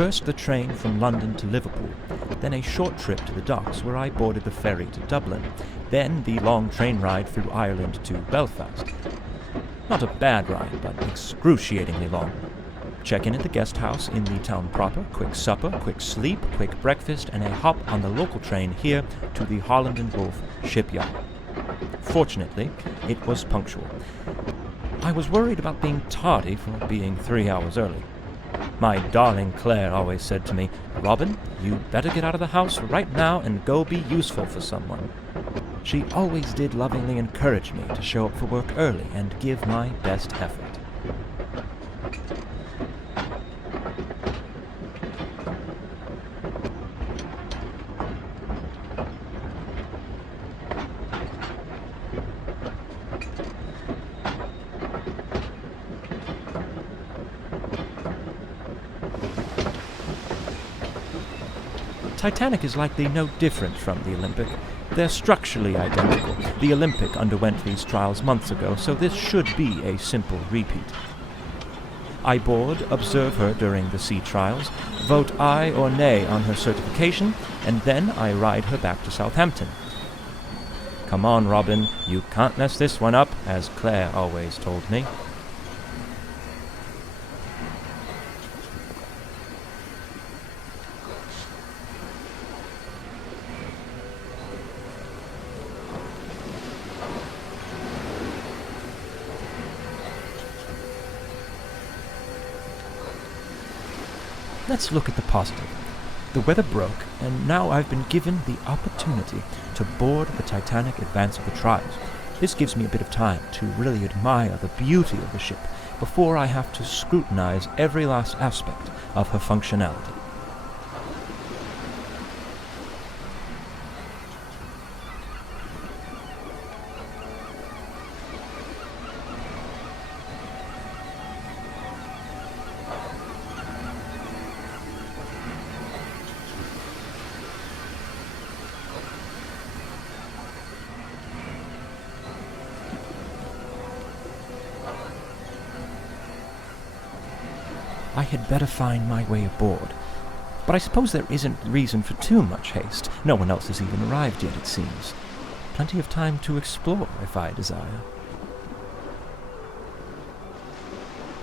First the train from London to Liverpool, then a short trip to the docks where I boarded the ferry to Dublin, then the long train ride through Ireland to Belfast. Not a bad ride, but excruciatingly long. Check-in at the guest house in the town proper, quick supper, quick sleep, quick breakfast, and a hop on the local train here to the Holland and Wolff shipyard. Fortunately, it was punctual. I was worried about being tardy for being 3 hours early. My darling Claire always said to me, "Robin, you better get out of the house right now and go be useful for someone." She always did lovingly encourage me to show up for work early and give my best effort. Titanic is likely no different from the Olympic. They're structurally identical. The Olympic underwent these trials months ago, so this should be a simple repeat. I board, observe her during the sea trials, vote aye or nay on her certification, and then I ride her back to Southampton. Come on, Robin, you can't mess this one up, as Claire always told me. Let's look at the positive. The weather broke, and now I've been given the opportunity to board the Titanic advance of the trials. This gives me a bit of time to really admire the beauty of the ship before I have to scrutinize every last aspect of her functionality. I had better find my way aboard. But I suppose there isn't reason for too much haste. No one else has even arrived yet, it seems. Plenty of time to explore, if I desire.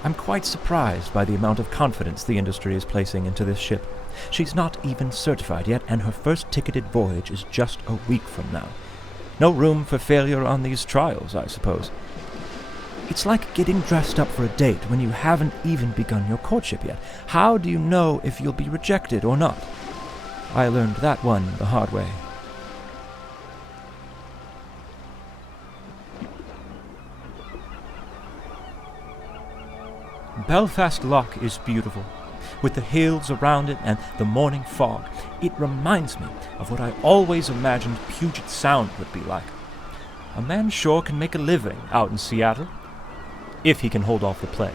I'm quite surprised by the amount of confidence the industry is placing into this ship. She's not even certified yet, and her first ticketed voyage is just a week from now. No room for failure on these trials, I suppose. It's like getting dressed up for a date when you haven't even begun your courtship yet. How do you know if you'll be rejected or not? I learned that one the hard way. Belfast Lough is beautiful. With the hills around it and the morning fog, it reminds me of what I always imagined Puget Sound would be like. A man sure can make a living out in Seattle, if he can hold off the plague.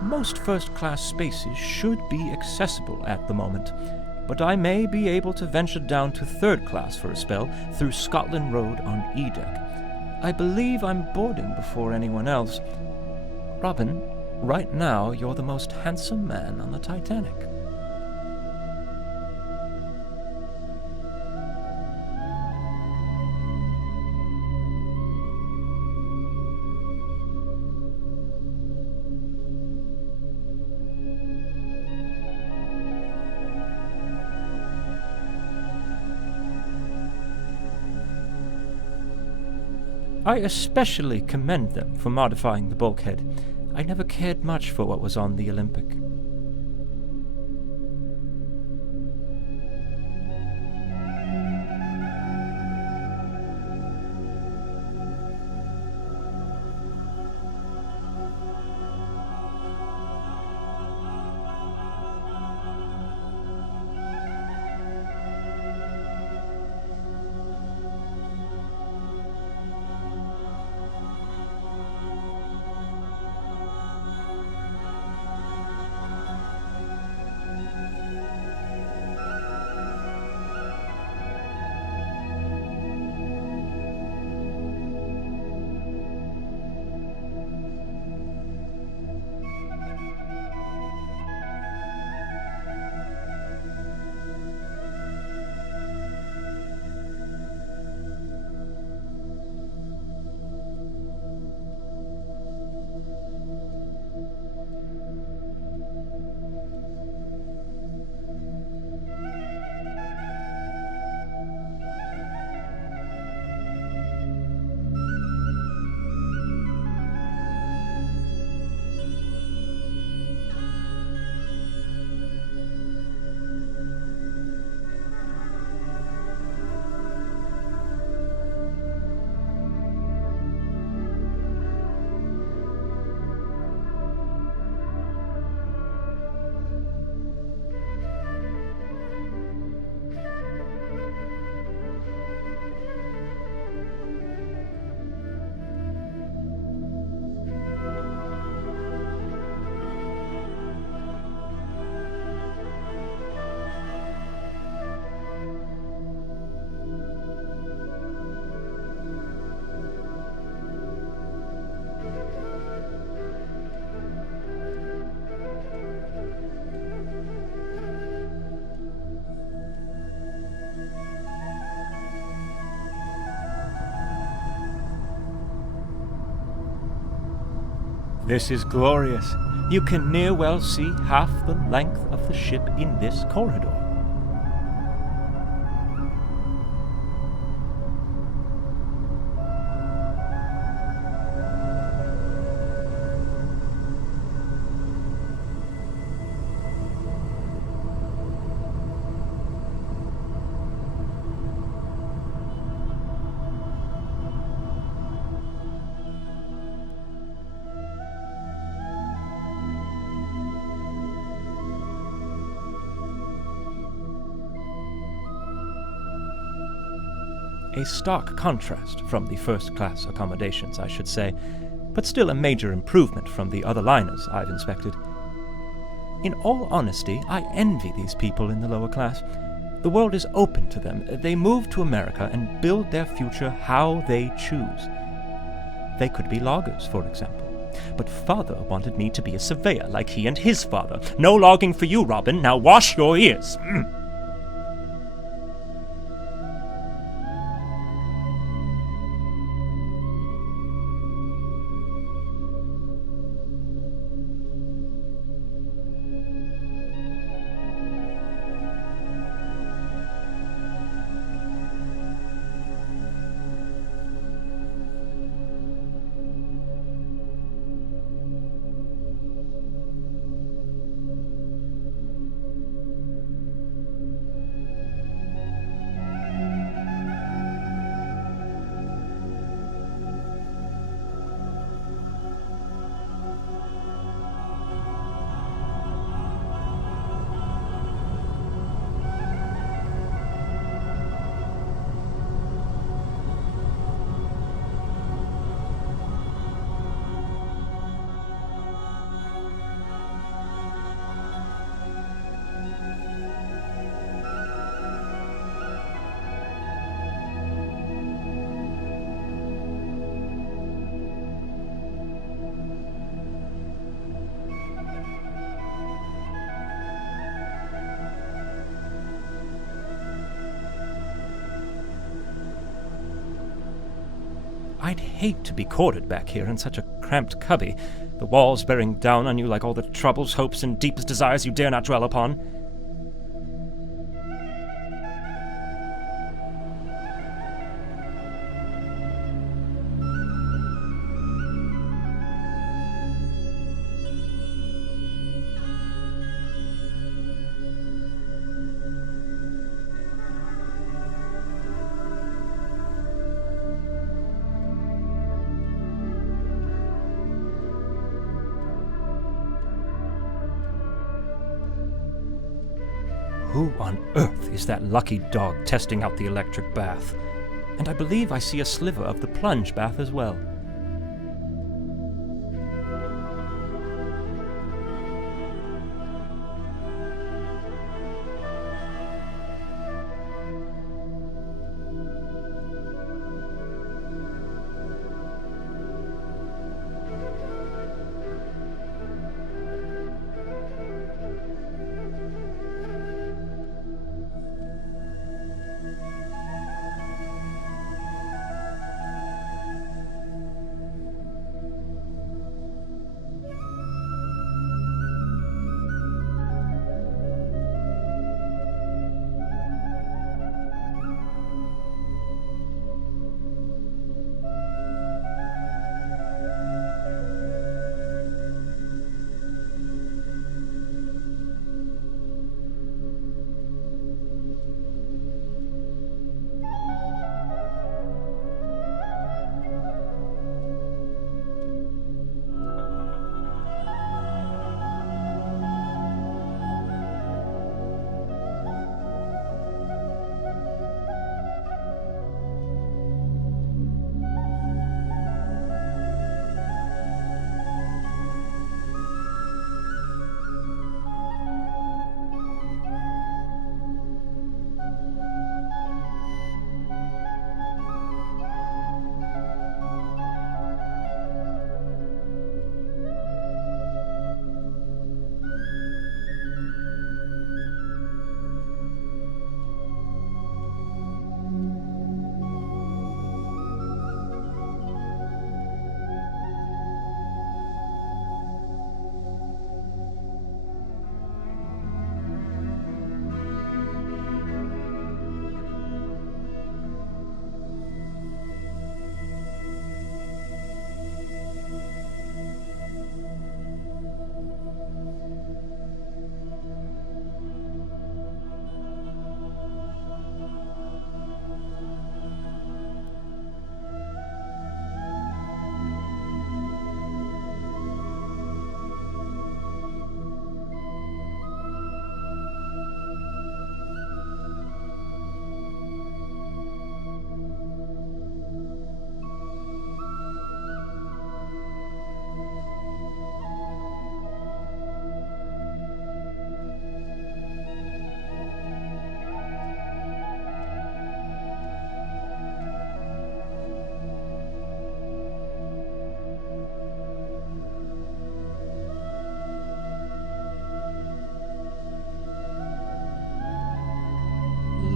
Most first-class spaces should be accessible at the moment, but I may be able to venture down to third class for a spell through Scotland Road on E-Deck. I believe I'm boarding before anyone else. Robin, right now you're the most handsome man on the Titanic. I especially commend them for modifying the bulkhead. I never cared much for what was on the Olympic. This is glorious. You can near well see half the length of the ship in this corridor. A stark contrast from the first-class accommodations, I should say, but still a major improvement from the other liners I've inspected. In all honesty, I envy these people in the lower class. The world is open to them. They move to America and build their future how they choose. They could be loggers, for example. But father wanted me to be a surveyor like he and his father. No logging for you, Robin. Now wash your ears. I'd hate to be quartered back here in such a cramped cubby, the walls bearing down on you like all the troubles, hopes, and deepest desires you dare not dwell upon. Who on earth is that lucky dog testing out the electric bath? And I believe I see a sliver of the plunge bath as well.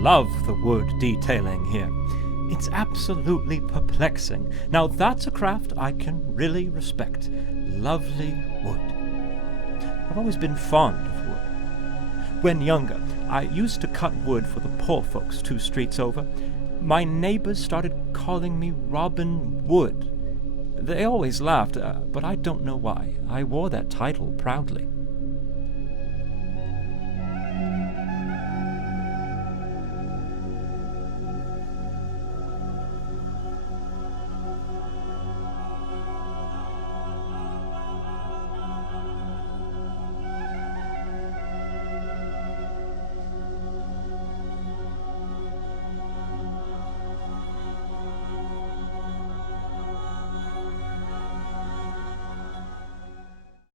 Love the wood detailing here. It's absolutely perplexing. Now that's a craft I can really respect. Lovely wood. I've always been fond of wood. When younger, I used to cut wood for the poor folks 2 streets over. My neighbors started calling me Robin Wood. They always laughed, but I don't know why. I wore that title proudly.